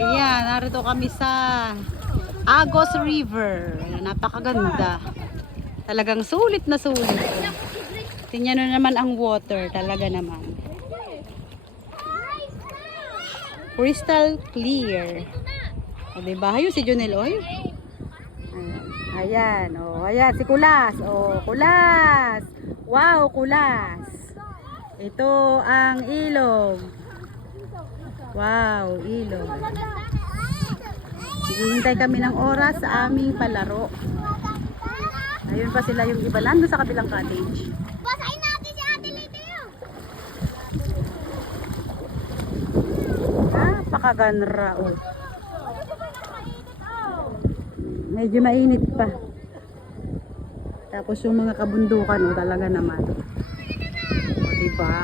Ayan, narito kami sa Agos River. Napakaganda. Talagang sulit na sulit. Tingnan nyo naman ang water. Talaga naman. Crystal clear. O, diba? Ayun si Junel, oy. Ayan, oh, ayan si Kulas. Oh, Kulas. Wow, Kulas. Ito ang ilog. Wow, ilog. Hihintay kami ng oras sa aming palaro. Ayun pa sila yung iba. Nandun sa kabilang cottage. Basahin natin si Ate Lady yun. Napakaganra. Oh. Medyo mainit pa. Tapos yung mga kabundukan, oh, talaga naman. O, diba?